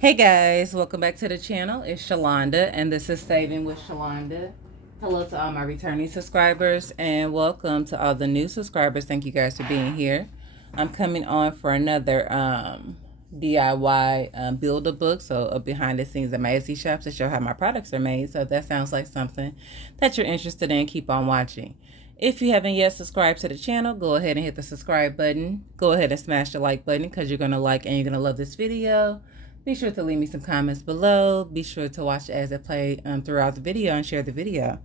Hey guys, welcome back to the channel. It's Shalonda and this is Saving with Shalonda. Hello to all my returning subscribers and welcome to all the new subscribers. Thank you guys for being here. I'm coming on for another DIY build a book, so behind the scenes at my Etsy shop to show how my products are made. So if that sounds like something that you're interested in, keep on watching. If you haven't yet subscribed to the channel, go ahead and hit the subscribe button. Go ahead and smash the like button because you're going to like and you're going to love this video. Be sure to leave me some comments below. Be sure to watch as I play throughout the video and share the video.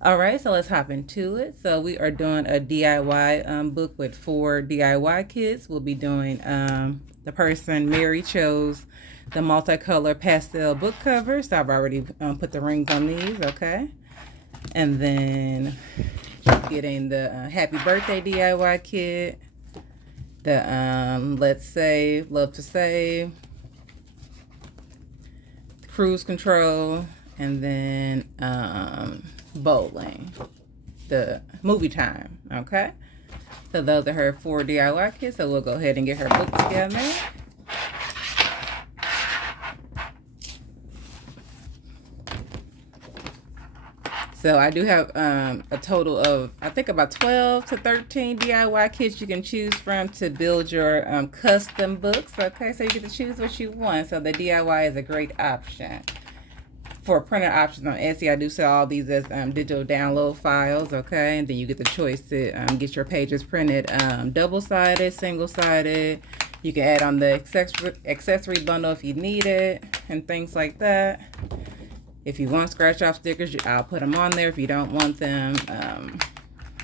All right, so let's hop into it. So we are doing a DIY book with 4 DIY kits. We'll be doing, the person, Mary, chose the multicolor pastel book cover. So I've already put the rings on these, okay? And then getting the Happy Birthday DIY kit. The Let's Save, Love to Save. Cruise Control, and then Bowling, the movie time, okay? So those are her 4 DIY kits, so we'll go ahead and get her book together. So I do have a total of, I think, about 12 to 13 DIY kits you can choose from to build your custom books, okay? So you get to choose what you want. So the DIY is a great option. For printed options on Etsy, I do sell all these as digital download files, okay? And then you get the choice to get your pages printed double-sided, single-sided. You can add on the accessory bundle if you need it and things like that. If you want scratch-off stickers, I'll put them on there. If you don't want them,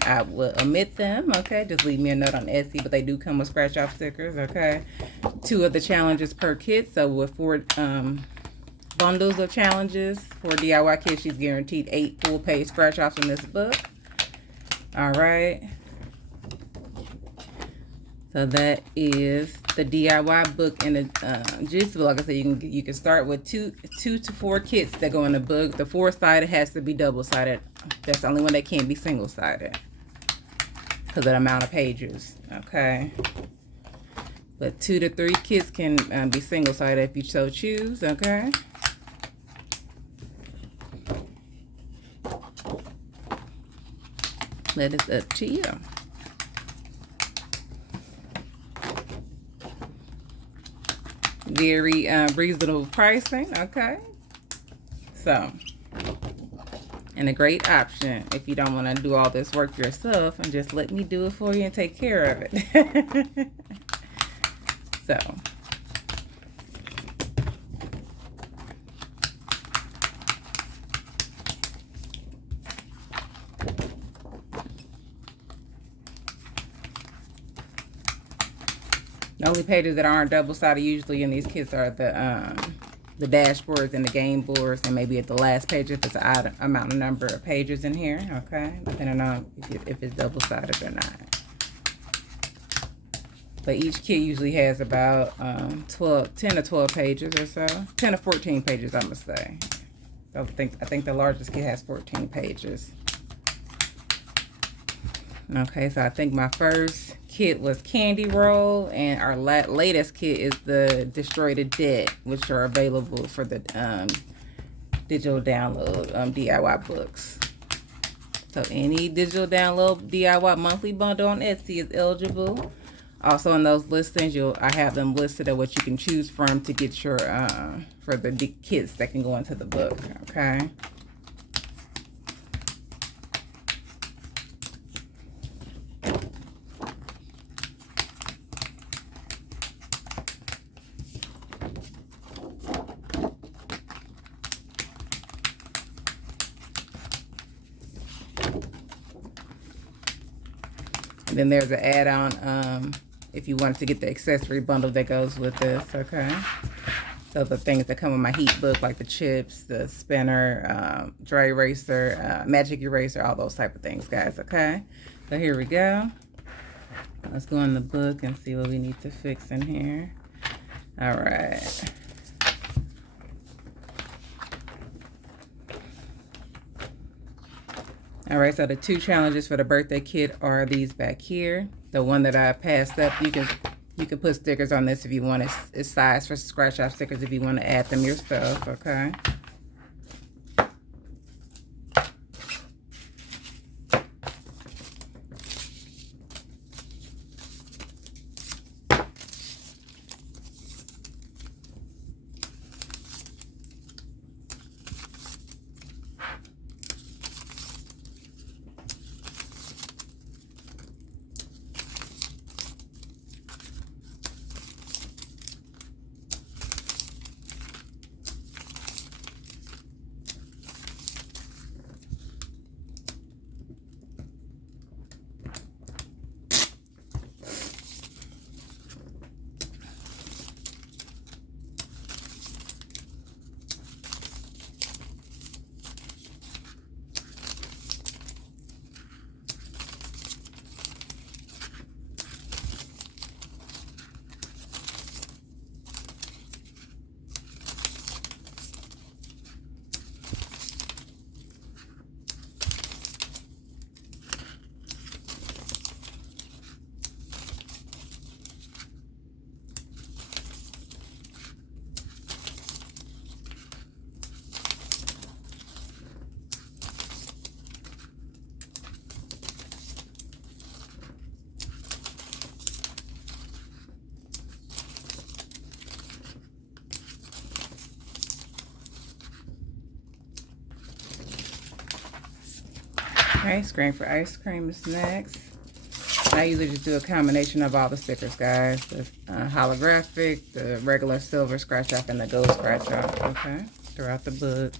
I will omit them, okay? Just leave me a note on Etsy, but they do come with scratch-off stickers, okay? 2 of the challenges per kit, so with 4 bundles of challenges for DIY kits, she's guaranteed 8 full-page scratch-offs in this book. All right. So that is the DIY book and the gist. Like I said, you can start with two to 4 kits that go in the book. The 4-sided has to be double-sided. That's the only one that can't be single-sided because of the amount of pages. Okay. But 2 to 3 kits can be single-sided if you so choose. Okay. That is up to you. Very reasonable pricing, okay? So, and a great option if you don't want to do all this work yourself and just let me do it for you and take care of it. So, the only pages that aren't double-sided usually in these kits are the dashboards and the game boards, and maybe at the last page if it's an odd amount of number of pages in here, okay? Depending on if it's double-sided or not. But each kit usually has about 10 to 12 pages or so. 10 to 14 pages, I must say. I think the largest kit has 14 pages. Okay, so I think my first kit was Candy Roll, and our latest kit is the Destroy the Dead, which are available for the digital download DIY books. So any digital download DIY monthly bundle on Etsy is eligible. Also in those listings, I have them listed of what you can choose from to get your for the kits that can go into the book. Okay. And then there's an add-on if you wanted to get the accessory bundle that goes with this, okay? So the things that come with my heat book, like the chips, the spinner, dry eraser, magic eraser, all those type of things, guys, okay? So here we go. Let's go in the book and see what we need to fix in here. All right. All right, so the 2 challenges for the birthday kit are these back here. The one that I passed up, you can You can put stickers on this if you want. It's size for scratch off stickers if you want to add them yourself, okay? Ice cream for ice cream is next. I usually just do a combination of all the stickers, guys. The holographic, the regular silver scratch off, and the gold scratch off, okay? Throughout the book.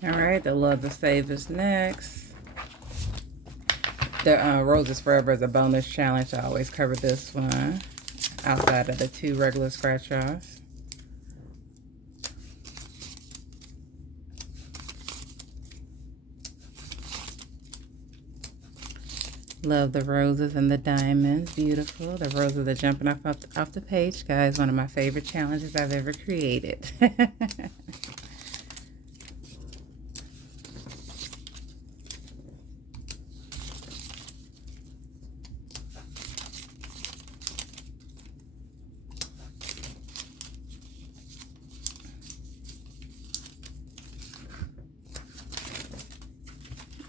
All right, the Love to Save is next. The Roses Forever is a bonus challenge. I always cover this one outside of the 2 regular scratch offs. Love the roses and the diamonds. Beautiful. The roses are jumping off the page, guys. One of my favorite challenges I've ever created.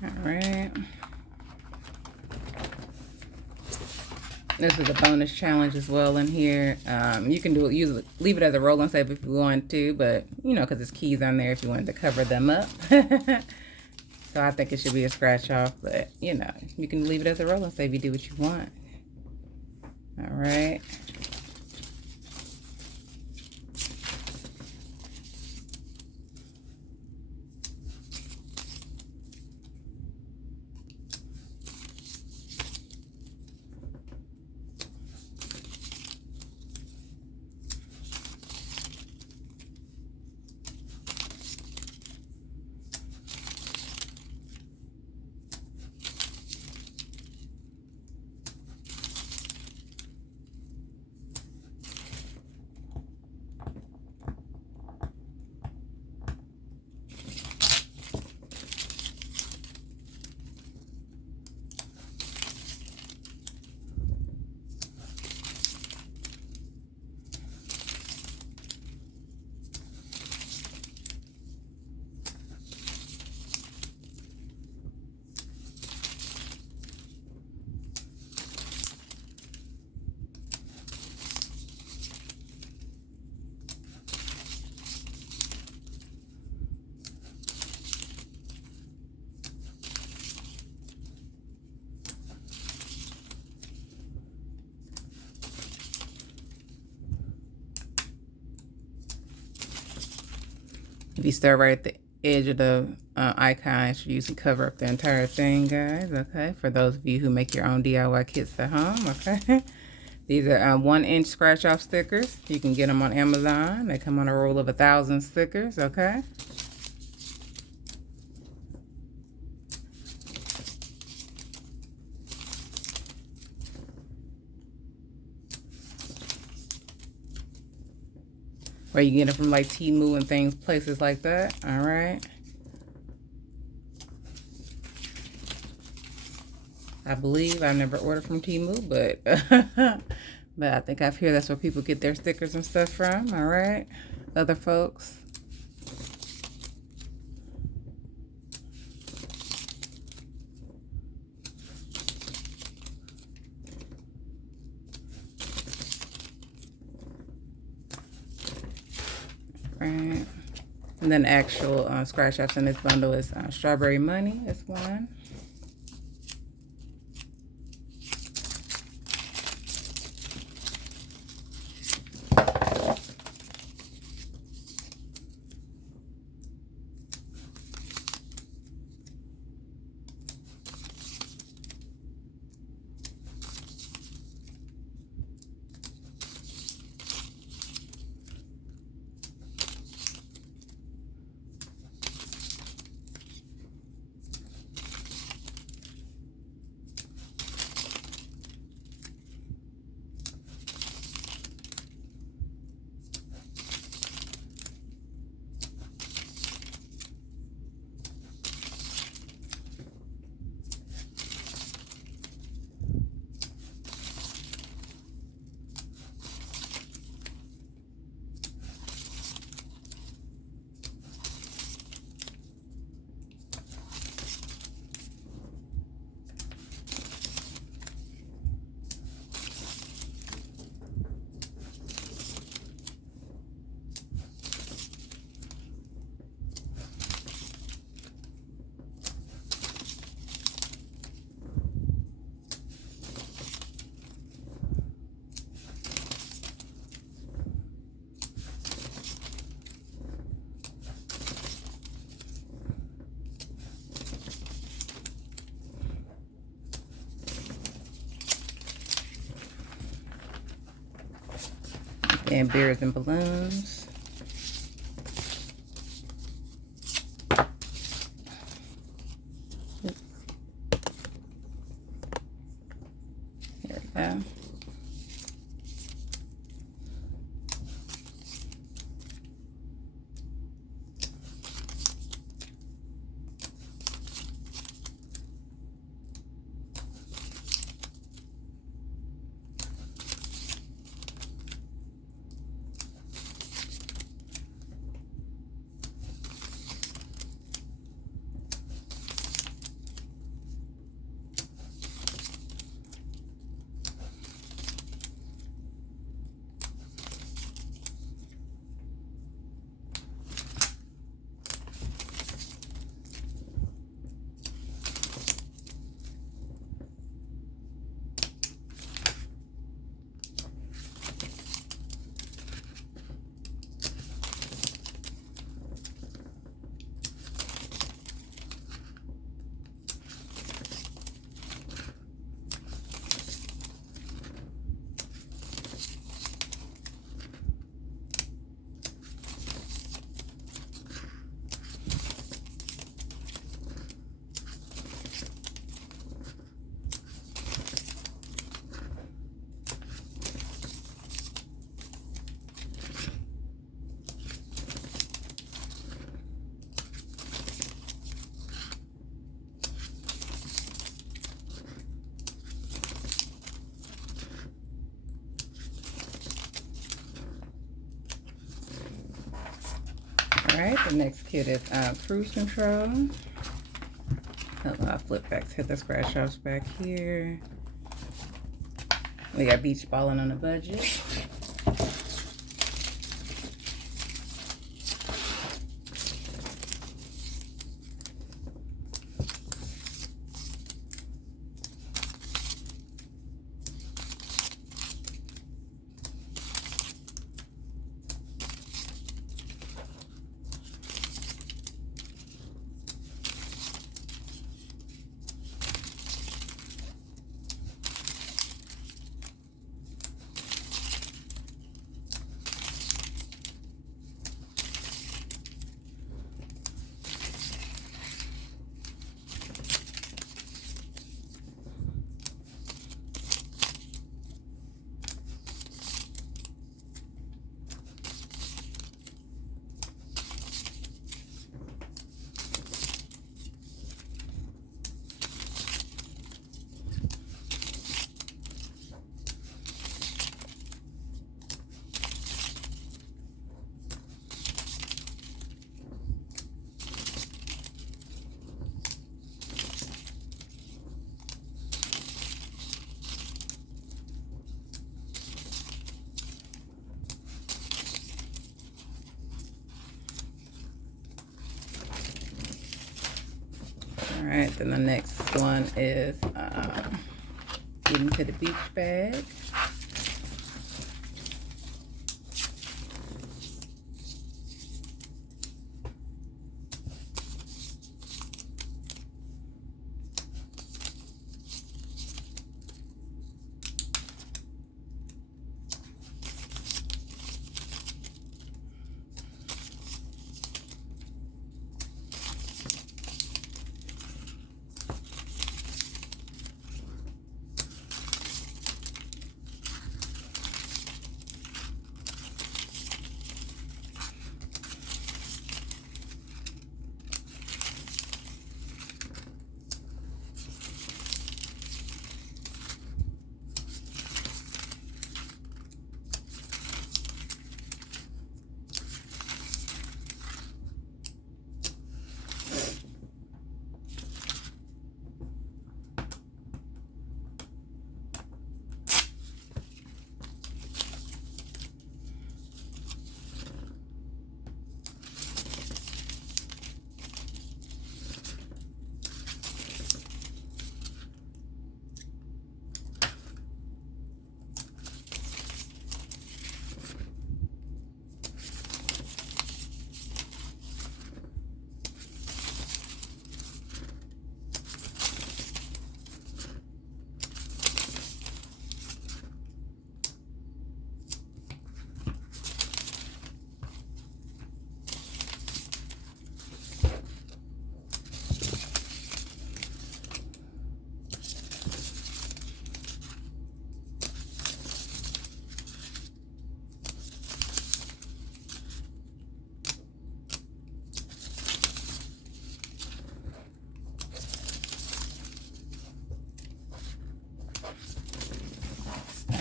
All right. This is a bonus challenge as well in here. You can leave it as a roll and save if you want to, but you know, because there's keys on there if you wanted to cover them up. So I think it should be a scratch off, but you know, you can leave it as a roll and save. You do what you want. All right. If you start right at the edge of the icon, you usually cover up the entire thing, guys. Okay, for those of you who make your own DIY kits at home. Okay, these are 1-inch scratch off stickers. You can get them on Amazon. They come on a roll of 1,000 stickers. Okay. Or you get them from like Temu and things, places like that. All right. I believe I never ordered from Temu, but but I think I've heard that's where people get their stickers and stuff from. All right, other folks. Right. And then actual scratch offs in this bundle is Strawberry Money. That's one. And beers and balloons. There we go. All right, the next kit is cruise control. I'll flip back to the scratch offs back here. We got beach balling on a budget. All right, then the next one is getting to the beach bag.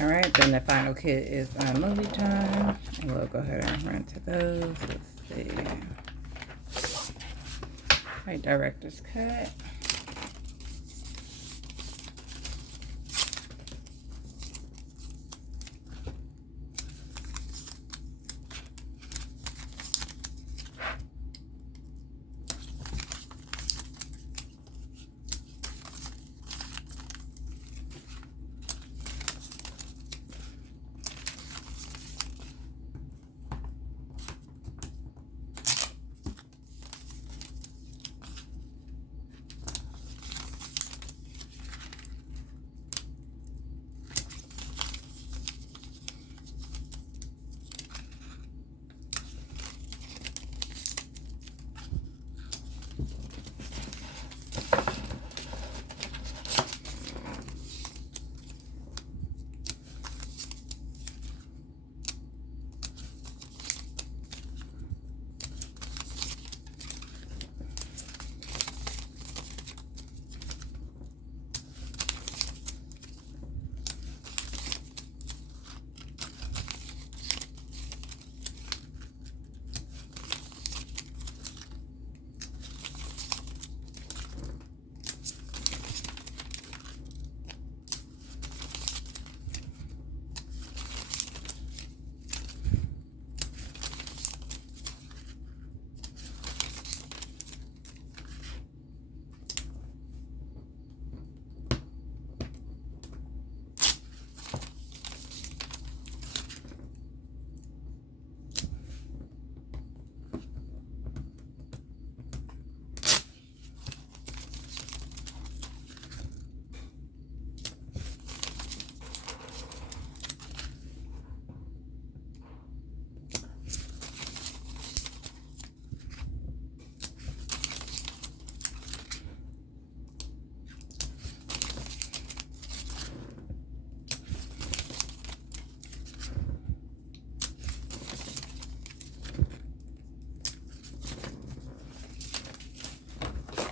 All right, then the final kit is movie time, and we'll go ahead and run to those. Let's see. All right, director's cut.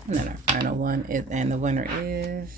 And then our final one is, and the winner is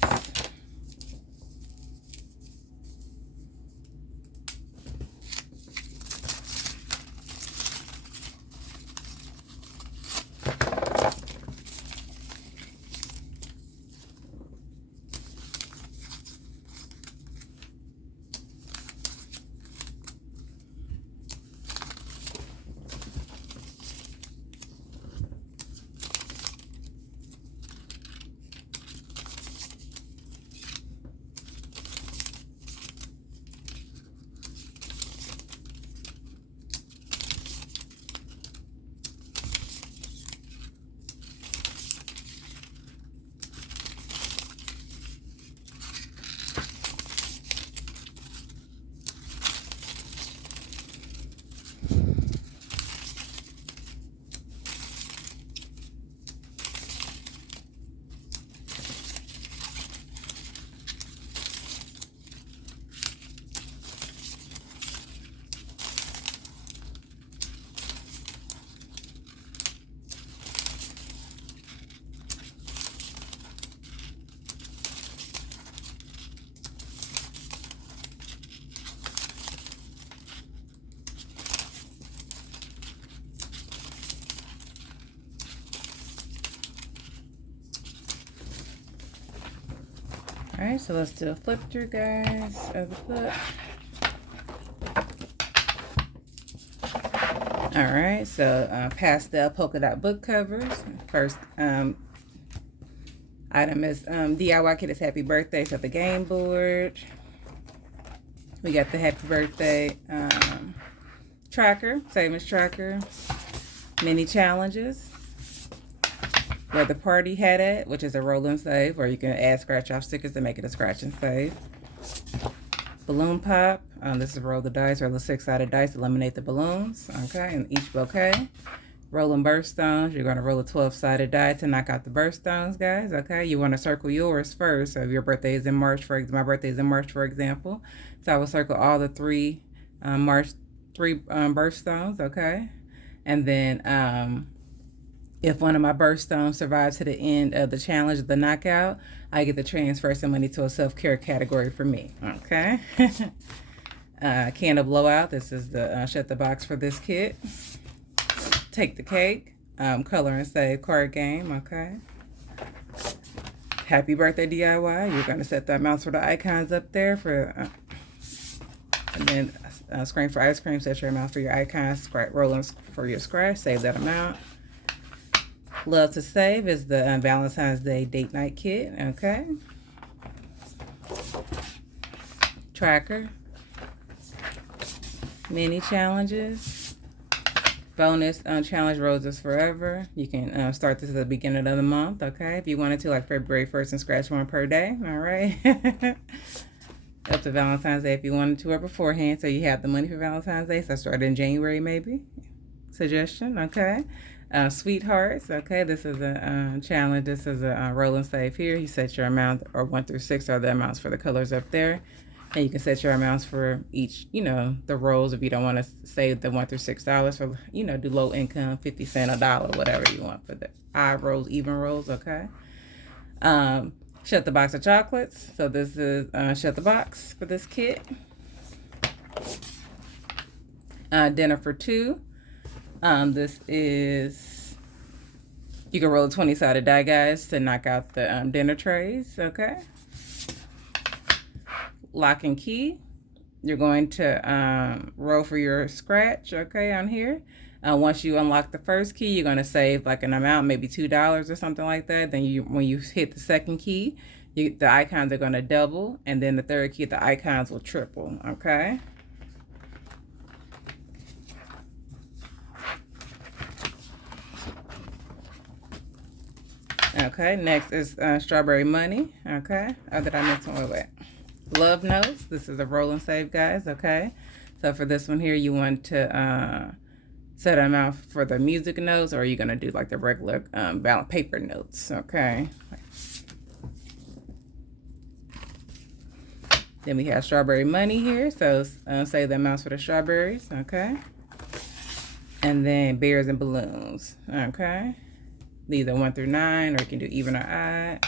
All right, so let's do a flip through, guys, of the book. All right, so pastel polka dot book covers. First item is DIY Kid is Happy Birthday. So the game board. We got the Happy Birthday tracker, savings tracker, mini challenges. Where the party had it, which is a roll and save, or you can add scratch off stickers to make it a scratch and save. Balloon pop. This is roll the dice, roll the 6-sided dice, eliminate the balloons. Okay, in each bouquet. Rolling birthstones. You're going to roll a 12-sided die to knock out the birthstones, guys. Okay, you want to circle yours first. So if your birthday is in March, my birthday is in March, for example. So I will circle all the three March birthstones. Okay, and then if one of my birthstones survives to the end of the challenge, the knockout, I get to transfer some money to a self-care category for me. Okay. Candle blowout. This is the shut the box for this kit. Take the cake. Color and save card game. Okay. Happy birthday DIY. You're going to set the amounts for the icons up there for, and then screen for ice cream. Set your amount for your icons. Rolling for your scratch. Save that amount. Love to Save is the Valentine's Day date night kit. Okay. Tracker. Mini challenges. Bonus challenge Roses Forever. You can start this at the beginning of the month. Okay. If you wanted to, like February 1st and scratch one per day. All right. Up to Valentine's Day if you wanted to, or beforehand, so you have the money for Valentine's Day. So start in January maybe. Suggestion. Okay. Sweethearts. Okay, this is a challenge. This is a roll and save here. You set your amount, or 1 through 6 are the amounts for the colors up there, and you can set your amounts for each, the rolls if you don't want to save the $1 through $6 for, do low income, 50 cents, $1, whatever you want for the odd rolls, even rolls. Okay. Shut the box of chocolates. So this is shut the box for this kit. Dinner for two. This is, you can roll a 20-sided die, guys, to knock out the dinner trays. Okay. Lock and key. You're going to roll for your scratch. Okay, on here. Once you unlock the first key, you're going to save like an amount, maybe $2 or something like that. Then when you hit the second key, the icons are going to double, and then the third key, the icons will triple. Okay. Okay, next is Strawberry Money. Okay, did I miss one? Wait. Love Notes. This is a roll and save, guys. Okay, so for this one here, you want to set an amount for the music notes, or are you going to do like the regular ballot paper notes? Okay. Then we have Strawberry Money here, so save the amounts for the strawberries. Okay. And then Bears and Balloons. Okay. These are 1 through 9, or you can do even or odd.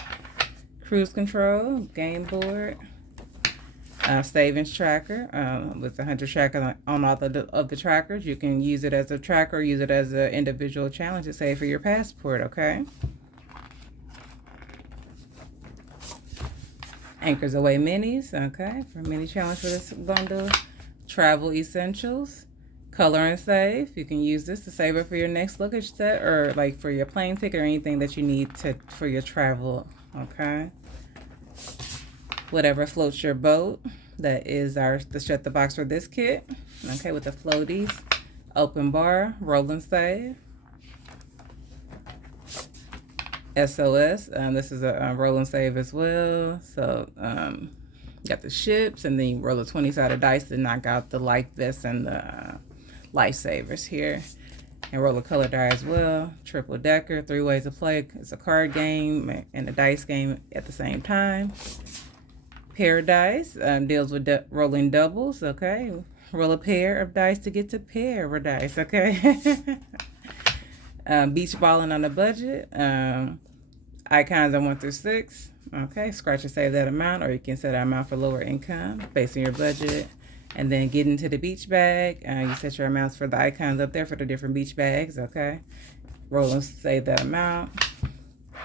Cruise control, game board, savings tracker with the 100 tracker on all of the trackers. You can use it as a tracker, or use it as an individual challenge to save for your passport. Okay. Anchors Away minis. Okay, for mini challenge for this bundle. Travel essentials. Color and save. You can use this to save it for your next luggage set, or like for your plane ticket, or anything that you need for your travel. Okay. Whatever floats your boat. That is the shut the box for this kit. Okay, with the floaties. Open bar, roll and save. SOS. This is a roll and save as well. So you got the ships, and then you roll a 20-sided dice to knock out the life vests and the lifesavers here, and roll a color die as well. Triple decker, 3 ways to play. It's a card game and a dice game at the same time. Pair dice deals with rolling doubles. Okay, roll a pair of dice to get to pair of dice. Okay. Beach balling on a budget. Icons on 1 through 6. Okay, scratch and save that amount, or you can set an amount for lower income based on your budget. And then get into the beach bag. You set your amounts for the icons up there for the different beach bags. Okay, roll and save that amount.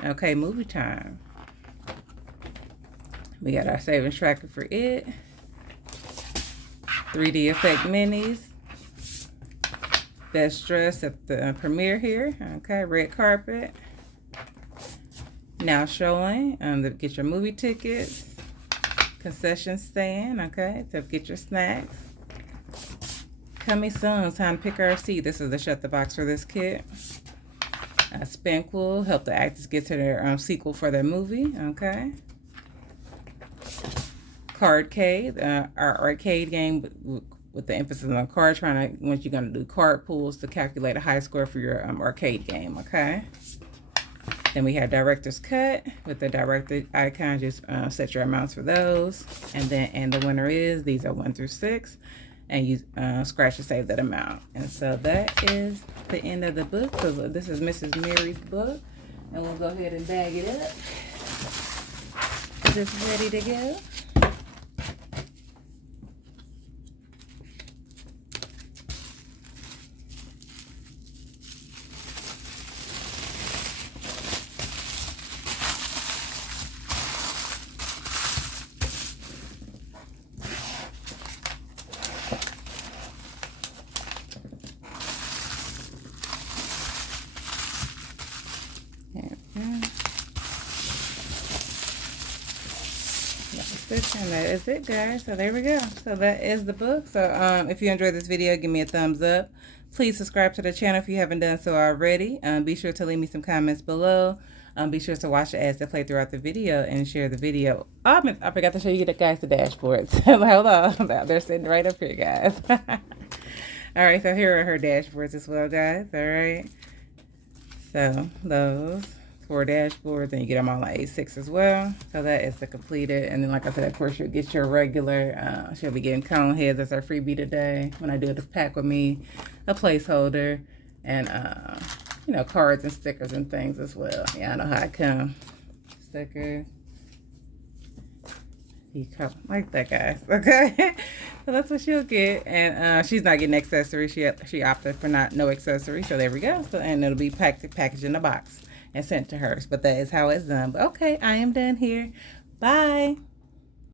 Okay, movie time. We got our savings tracker for it. 3D effect minis. Best dress at the premiere here. Okay, red carpet. Now showing. Get your movie tickets. Concession stand. Okay, to get your snacks. Coming soon. Time to pick our seat. This is the shut the box for this kit. Spinquel. Help the actors get to their sequel for their movie. Okay. Cardcade. Our arcade game with the emphasis on card, once you're going to do card pools to calculate a high score for your arcade game, okay? Then we have director's cut with the director icon. Just set your amounts for those. And the winner is, these are 1 through 6. And you scratch to save that amount. And so that is the end of the book. So this is Mrs. Mary's book. And we'll go ahead and bag it up. Is this ready to go? And that is it, guys. So there we go. So that is the book. So if you enjoyed this video, give me a thumbs up. Please subscribe to the channel if you haven't done so already. Be sure to leave me some comments below. Be sure to watch the ads that play throughout the video and share the video. Oh, I forgot to show you guys the dashboards. Hold on. They're sitting right up here, guys. All right, so here are her dashboards as well, guys. All right. So those 4 dashboards, and you get them all on A6 as well. So that is the completed. And then, like I said, of course, you'll get your regular. She'll be getting cone heads. That's our freebie today. When I do the pack with me, a placeholder, and you know, cards and stickers and things as well. Yeah, I know how I come. Stickers. You come like that, guys. Okay. So that's what she'll get. And she's not getting accessories. She opted for no accessories. So there we go. So, and it'll be packaged in a box and sent to hers. But that is how it's done. But okay, I am done here. Bye.